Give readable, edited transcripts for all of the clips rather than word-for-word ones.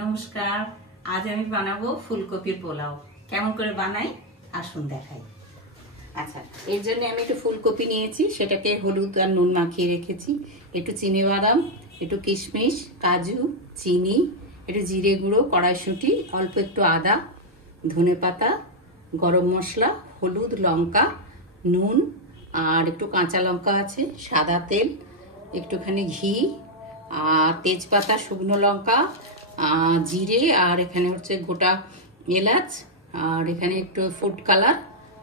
নমস্কার। আজ আমি বানাবো ফুলকপির পোলাও। কেমন করে বানাই আসুন দেখাই। আচ্ছা, এর জন্য আমি একটু ফুলকপি নিয়েছি, সেটাকে হলুদ আর নুন মাখিয়ে রেখেছি। একটু চিনি বাদাম, একটু কিশমিশ, কাজু, চিনি, একটু জিরে গুঁড়ো, কড়াইশুঁটি, অল্প একটু আদা, ধনেপাতা, গরম মশলা, হলুদ, লঙ্কা, নুন আর একটু কাঁচা লঙ্কা আছে, সাদা তেল, একটুখানি ঘি আর তেজপাতা, শুকনো লঙ্কা, জিরে আর এখানে হচ্ছে গোটা এলাচ আর এখানে একটু ফুড কালার,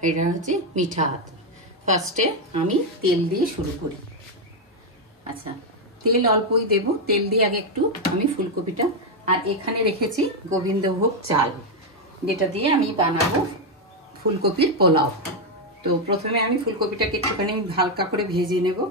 এটা হচ্ছে মিঠা আতর। ফার্স্টে আমি তেল দিয়ে শুরু করি। আচ্ছা, তেল অল্পই দেব, তেল দিয়ে আগে একটু আমি ফুলকপিটা, আর এখানে রেখেছি গোবিন্দভোগ চাল, যেটা দিয়ে আমি বানাবো ফুলকপির পোলাও। তো প্রথমে আমি ফুলকপিটাকে একটুখানি হালকা করে ভেজে নেব।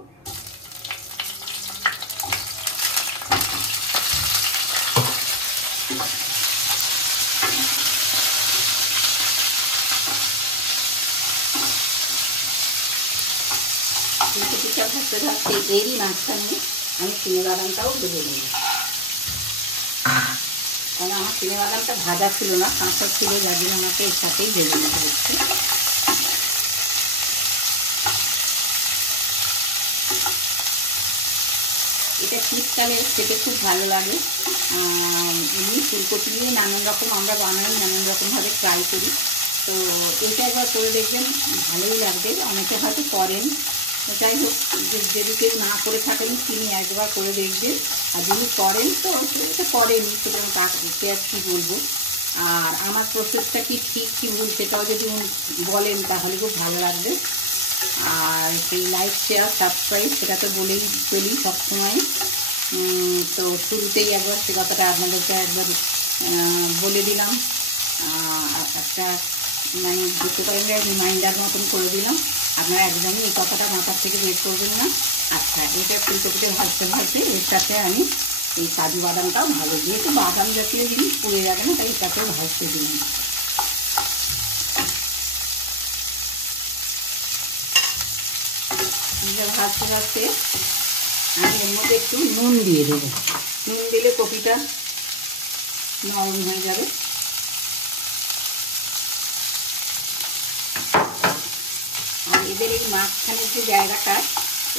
ফুলকপিটা ভাজতে ভাজতে এরই মাঝখানে আমি চিনি বাদামটাও ভেজে নেব, কারণ আমার চিনি বাদামটা ভাজা ছিল না, কাঁচা ছিল, যার জন্য আমাকে এর সাথেই ভেজে নিতে হচ্ছে। এটা শীতকালে খেতে খুব ভালো লাগে। এমনি ফুলকপি নিয়ে নানান রকম আমরা বানাই, নানান রকমভাবে ট্রাই করি। তো এটা একবার করে দেখবেন, ভালোই লাগবে। অনেকে হয়তো করেন, যাই হোক, যদি কেউ না করে থাকেন তিনি একবার করে দেখবেন। আর যিনি করেন তো এটা করেনি, সুতরাং তাকে আর কী বলবো। আর আমার প্রসেসটা কি ঠিক কি ভুল সেটাও যদি বলেন তাহলে খুব ভালো লাগবে। আর সেই লাইক, শেয়ার, সাবস্ক্রাইব সেটা তো বলেই চলি সবসময়। তো শুরুতেই একবার সে কথাটা আপনাদেরকে একবার বলে দিলাম, একটা মানে যেতে পারেন রিমাইন্ডার মতন করে দিলাম। আপনারা একদমই এই কথাটা মাথার থেকে বের করবেন না। আচ্ছা, এটা ফুলকপিটা ভাজতে ভাজতে এর সাথে আমি এই কাজু বাদামটাও ভালো, যেহেতু বাদাম জাতীয় জিনিস পুড়ে যাবে না, তাই এটাকেও ভাজতে দিন। ভাজতে ভাজতে আমি এর মধ্যে একটু নুন দিয়ে দেবো। নুন দিলে কপিটা নরম হয়ে যাবে। আর এদের এই মাঝখানের যে জায়গাটা,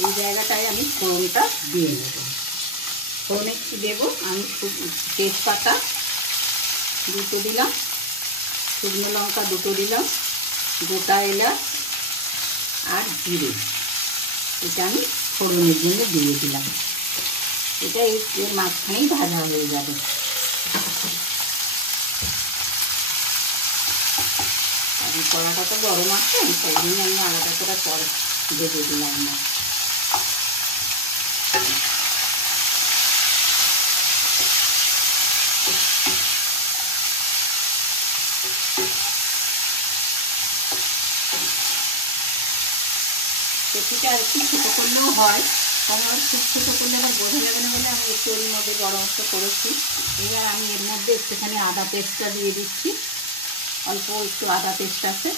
এই জায়গাটায় আমি ফোড়নটা দিয়ে দেবো। ফোড়নে কি দেবো আমি, তেজপাতা 2টো দিলাম, শুকনো লঙ্কা 2টো দিলাম, গোটা এলাচ আর জিরে, এটা আমি ফোড়নের জন্য দিয়ে দিলাম। এটা এর মাঝখানেই ভাজা হয়ে যাবে। আর কড়াটা তো গরম আছে, সেই জন্য আমি আলাদা করে পরে ভেজে দিলাম না। কপিটা আর একটু ছোটো করলেও হয়, কারণ খুব ছোটো করলে আবার বোঝা যাবে না বলে আমি একটু এর মধ্যে পরামর্শ করেছি। এবার আমি এর মধ্যে একটুখানি আদা পেস্টটা দিয়ে দিচ্ছি, অল্প একটু আদা পেস্ট আছে।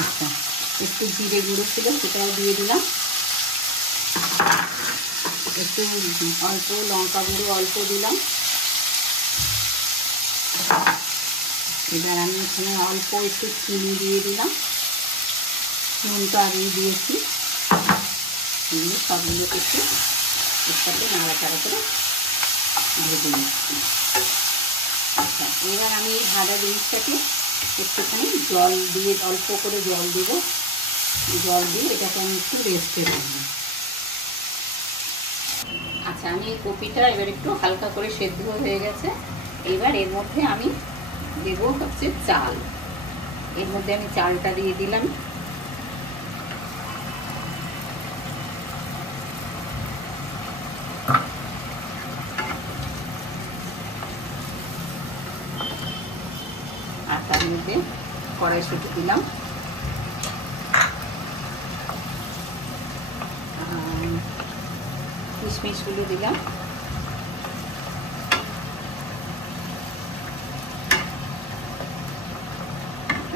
আচ্ছা, একটু জিরে গুঁড়ো ছিল সেটাও দিয়ে দিলাম, একটু অল্প লঙ্কা গুঁড়ো অল্প দিলাম। এবার আমি এখানে অল্প একটু চিনি দিয়ে দিলাম, নুনটা আগেই দিয়েছি। সবগুলোকে একটু এর সাথে নাড়াচাড়া করে ভেজে নিচ্ছি। আচ্ছা, এবার আমি এই ভাজা জিনিসটাকে একটুখানি জল দিয়ে, অল্প করে জল দেব, জল দিয়ে এটাকে আমি একটু রেস্টে রাখবো। আচ্ছা, আমি এই কপিটা এবার একটু হালকা করে সেদ্ধ হয়ে গেছে। এবার এর মধ্যে আমি দেব হচ্ছে চাল। এর মধ্যে আমি চালটা দিয়ে দিলাম। আর তার মধ্যে কড়াইশুঁটি দিলাম, কিশমিশগুলো দিলাম,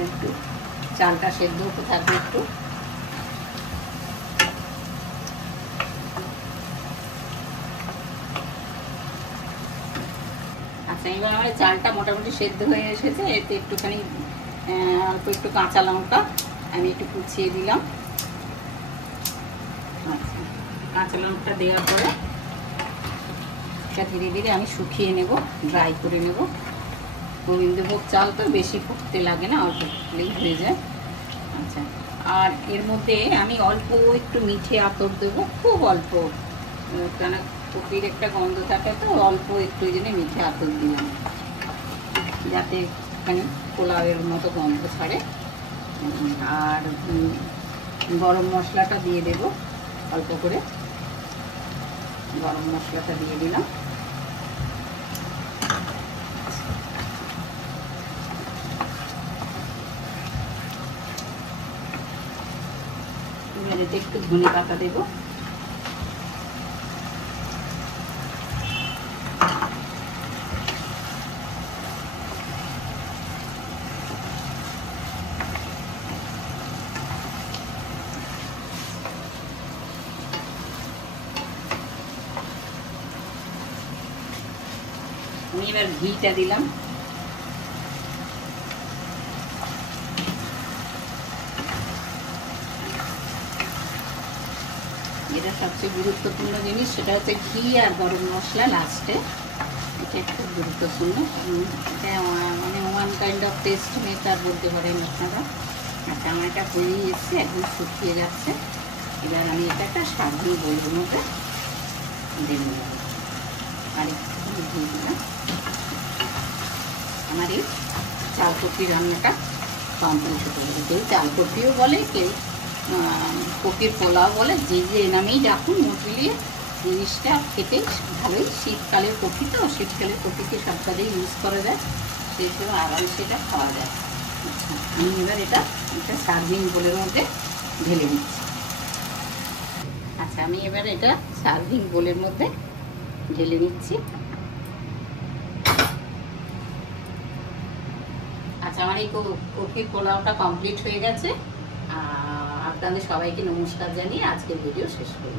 একটু চালটা সেদ্ধ হতে থাকবে একটু। এবার আমার চালটা মোটামুটি সেদ্ধ হয়ে এসেছে। এতে একটুখানি অল্প একটু কাঁচা লঙ্কা আমি একটু কুচিয়ে দিলাম। আচ্ছা, কাঁচা লঙ্কা দেওয়ার পরে এটা ধীরে ধীরে আমি শুকিয়ে নেব, ড্রাই করে নেব। গোবিন্দভোগ চাল তো বেশি ফুটতে লাগে না, অল্প ফুটলেই হয়ে যায়। আচ্ছা, আর এর মধ্যে আমি অল্প একটু মিঠে আতর দেবো, খুব অল্প, কেন কপির একটা গন্ধ থাকে তো, অল্প একটু এই জন্য মিঠে আতর দিলাম, যাতে একটুখানি পোলাওয়ের মতো গন্ধ ছাড়ে। আর গরম মশলাটা দিয়ে দেব অল্প করে, গরম মশলাটা দিয়ে দিলাম। এতে একটু ধনে পাতা দেবো। আমি এবার ঘিটা দিলাম। এটা সবচেয়ে গুরুত্বপূর্ণ জিনিস, সেটা হচ্ছে ঘি আর গরম মশলা লাস্টে। এটা খুব গুরুত্বপূর্ণ, এটা মানে one kind of test maker বলতে পারেন আপনারা। আচ্ছা, আমার এটা হয়েই এসছে, একদম শুকিয়ে যাচ্ছে। এবার আমি এটা একটা সার্ভিং বোলের মধ্যে দিয়ে নেব। আর একটু ঘি দিলাম। আমার এই চালকপি রান্নাটা কমপ্লিট হতে গেছে। কেউ চালকপিও বলে, কেউ কপির পোলাও বলে, যে যে নামেই ডাকুন, মিলিয়ে জিনিসটা খেতে ভালোই। শীতকালের কপি তো, শীতকালের কপিকে সব কাজেই ইউজ করা যায়, সেই জন্য আরামসে এটা খাওয়া যায়। আচ্ছা, আমি এবার এটা একটা সার্ভিং বোলের মধ্যে ঢেলে নিচ্ছি। আচ্ছা, আমি এবার এটা সার্ভিং বোলের মধ্যে ঢেলে নিচ্ছি। আচ্ছা, আমার এই কপির পোলাওটা কমপ্লিট হয়ে গেছে। আপনাদের সবাইকে নমস্কার জানিয়ে আজকের ভিডিও শেষ করব।